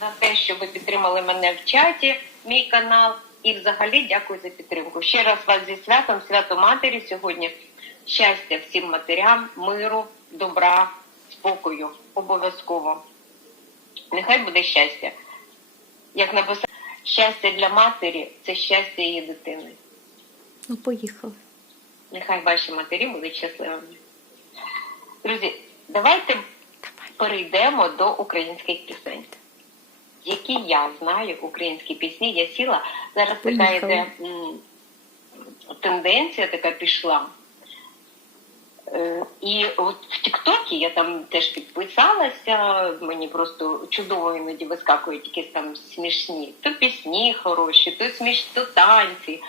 за те, що ви підтримали мене в чаті, мій канал. І взагалі дякую за підтримку. Ще раз вас зі святом, свято матері сьогодні. Щастя всім матерям, миру, добра, спокою. Обов'язково. Нехай буде щастя. Як написано, щастя для матері це щастя її дитини. Ну, поїхали. Нехай ваші матері будуть щасливими. Друзі, давайте перейдемо до українських пісень. Які я знаю українські пісні, я сіла. Зараз така йде тенденція така пішла. Е, І от в Тіктокі я там теж підписалася, мені просто чудово іноді вискакують якісь там смішні, то пісні хороші, то смішні, то танці.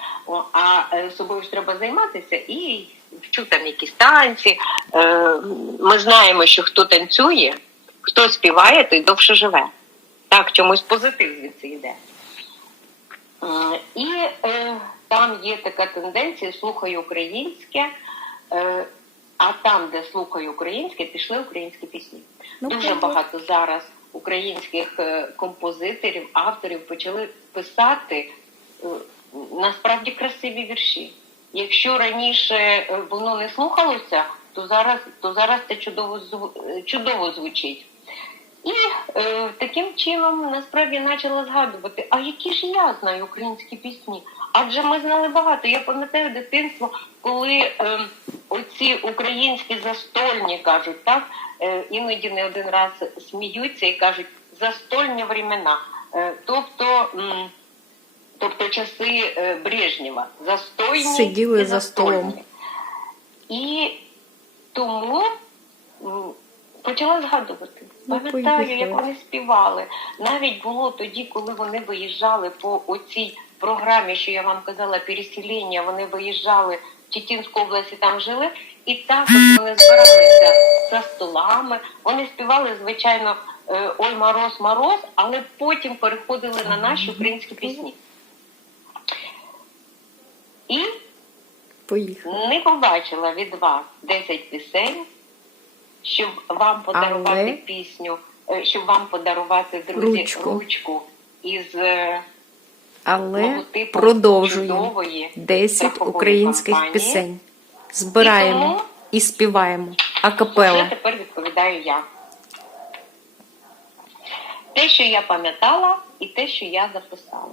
А е, собою ж треба займатися і вчу там якісь танці. Е, Ми знаємо, що хто танцює, хто співає, той довше живе. Так, чомусь позитив звідси йде. І е, там є така тенденція слухай українське, е, а там, де слухай українське, пішли українські пісні. Ну, Дуже правда. багато зараз українських е, композиторів, авторів почали писати е, насправді красиві вірші. Якщо раніше е, воно не слухалося, то зараз, то зараз це чудово, е, чудово звучить. І е, таким чином насправді почала згадувати, а які ж я знаю українські пісні? Адже ми знали багато. Я пам'ятаю дитинство, коли е, оці українські застольні кажуть, так е, іноді не один раз сміються і кажуть застольні времена. Е, тобто, м, тобто часи е, Брежнєва, застойні Сиділи і за столом. застольні. І тому почала згадувати. Ну, Пам'ятаю, як вони співали. Навіть було тоді, коли вони виїжджали по оцій програмі, що я вам казала, переселення, вони виїжджали в Тітінську область і там жили, і також вони збиралися за столами. Вони співали, звичайно, е, Ой Мороз, Мороз, але потім переходили на наші українські пісні. І Поїхали. не побачила від вас 10 пісень, щоб вам подарувати Але- пісню, е, щоб вам подарувати друзі Ручку. ручку із Але логотипом продовжуємо. чудової 10 українських компанії. пісень. Збираємо І тому- і співаємо. Вже Акапела. тепер відповідаю я. Те, що я пам'ятала, і те, що я записала.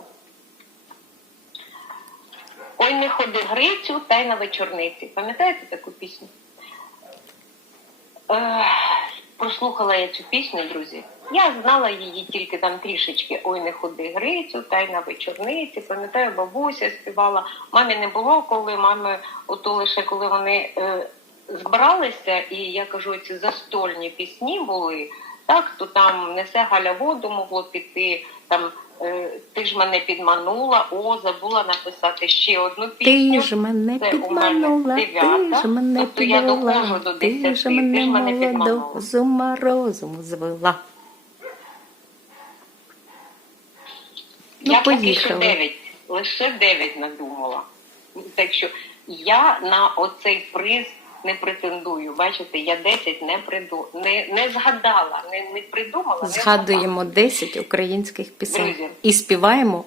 Ой, не ходи Грицю, та й на вечорниці. Пам'ятаєте таку пісню? Ех, прослухала я цю пісню, друзі. Я знала її тільки там трішечки. Ой, не ходи Грицю, та й на вечорниці. Пам'ятаю, бабуся співала. Мамі не було, коли мами, ото лише коли вони е, збиралися, і я кажу, ці застольні пісні були, так, то там несе Галя воду могло піти, там е, ти ж мене підманула, о, забула написати ще одну пісню. Ти ж мене Це у підманула, мене ти ж мене тобто підвела, до ти 10, ж мене ти ж мене підманула. молодого з ума розуму звела. Ну, я поки що поїхали. 9, лише 9 надумала. Так що я на оцей приз не претендую. Бачите, я 10 не приду, не, не згадала, не, не придумала. не. Згадуємо 10 українських пісень Друзі. і співаємо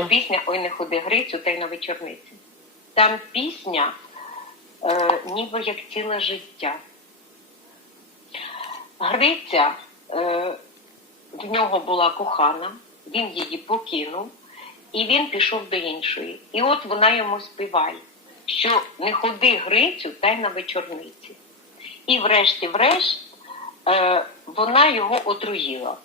Перша пісня Ой, не ходи Грицю та й на вечорниці. Там пісня е, ніби як ціле життя. Гриця е, в нього була кохана, він її покинув, і він пішов до іншої. І от вона йому співає, що не ходи Грицю та й на вечорниці. І врешті-врешт е, вона його отруїла.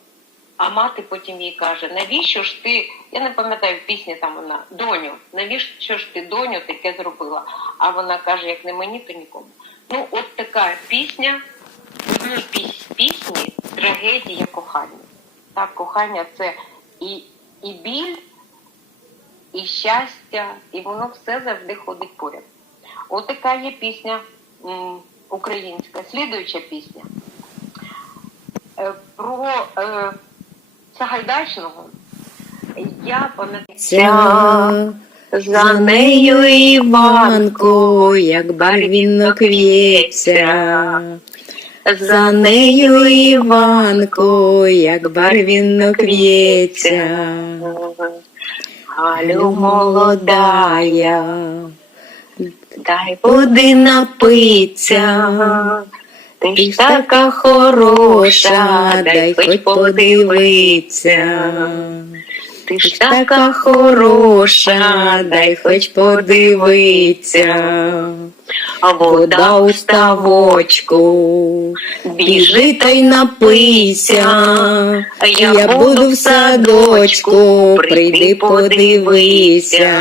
А мати потім їй каже, навіщо ж ти, я не пам'ятаю в пісні там вона, доню, навіщо ж ти, доню, таке зробила? А вона каже, як не мені, то нікому. Ну, от така пісня, пісні трагедія кохання. Так, кохання це і, і біль, і щастя, і воно все завжди ходить поряд. От така є пісня українська. Слідуюча пісня. Е, Про е, Сагайдачного я пам'ятаю. За нею Іванко, як барвінок в'ється, За нею Іванко, як барвінно кв'ється, Галю молодая, дай води напиться. ти ж така хороша, дай хоч подивиться. Ти ж така хороша, дай хоч подивиться. Вода у ставочку, біжи та й напийся. Я буду в садочку, прийди подивися.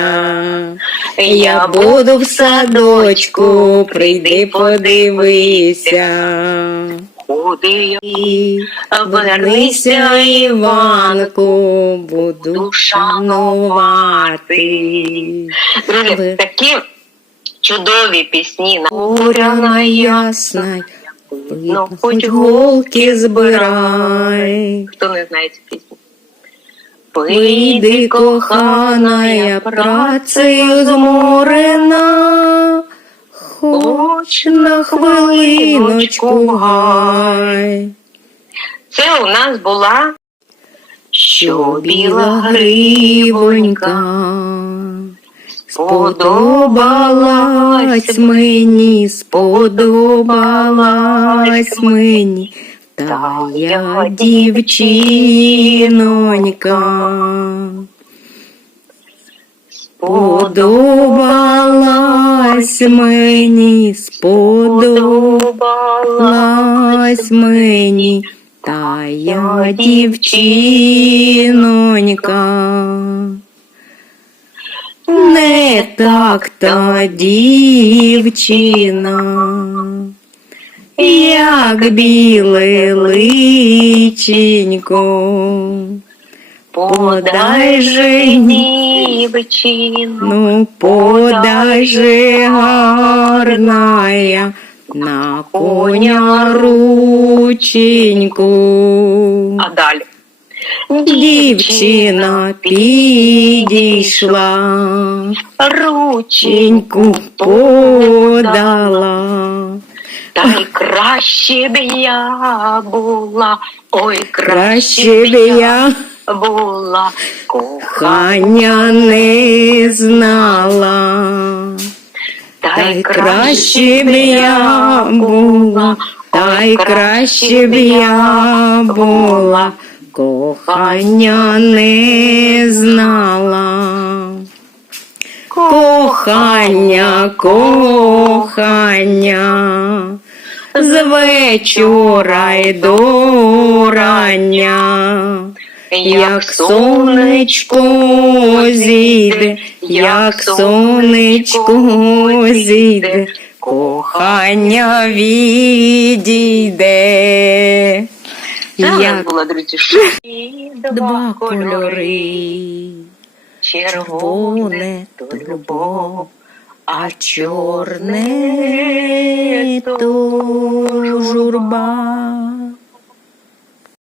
Я буду в садочку, прийди подивися. Вернися, Іванку, буду шанувати. Друзі, такі чудові пісні на Уряна ясна, ну, хоч голки збирай. Хто не знає цю пісню? Вийди, кохана, я працею зморена, хоч на хвилиночку в гай. Це у нас була Що біла гривонька сподобалась мені, сподобалась мені, та я дівчинонька. Сподобалась мені, сподобалась мені, та я дівчинонька. Не так та дівчина, як біле личенько. Подай же дівчину. Ну, подай же гарная на коня рученьку. А далі. Дівчина підійшла, рученьку рученьку подала. Та й краще б я була, ой, Краще б я була, кохання не знала. Та й краще б я була, та й краще б я була, Кохання не знала. Кохання, кохання, з вечора й до рання. Як сонечко зійде, як сонечко зійде, кохання відійде. Як була, друзі, два кольори, червоне то любов, а чорне то журба.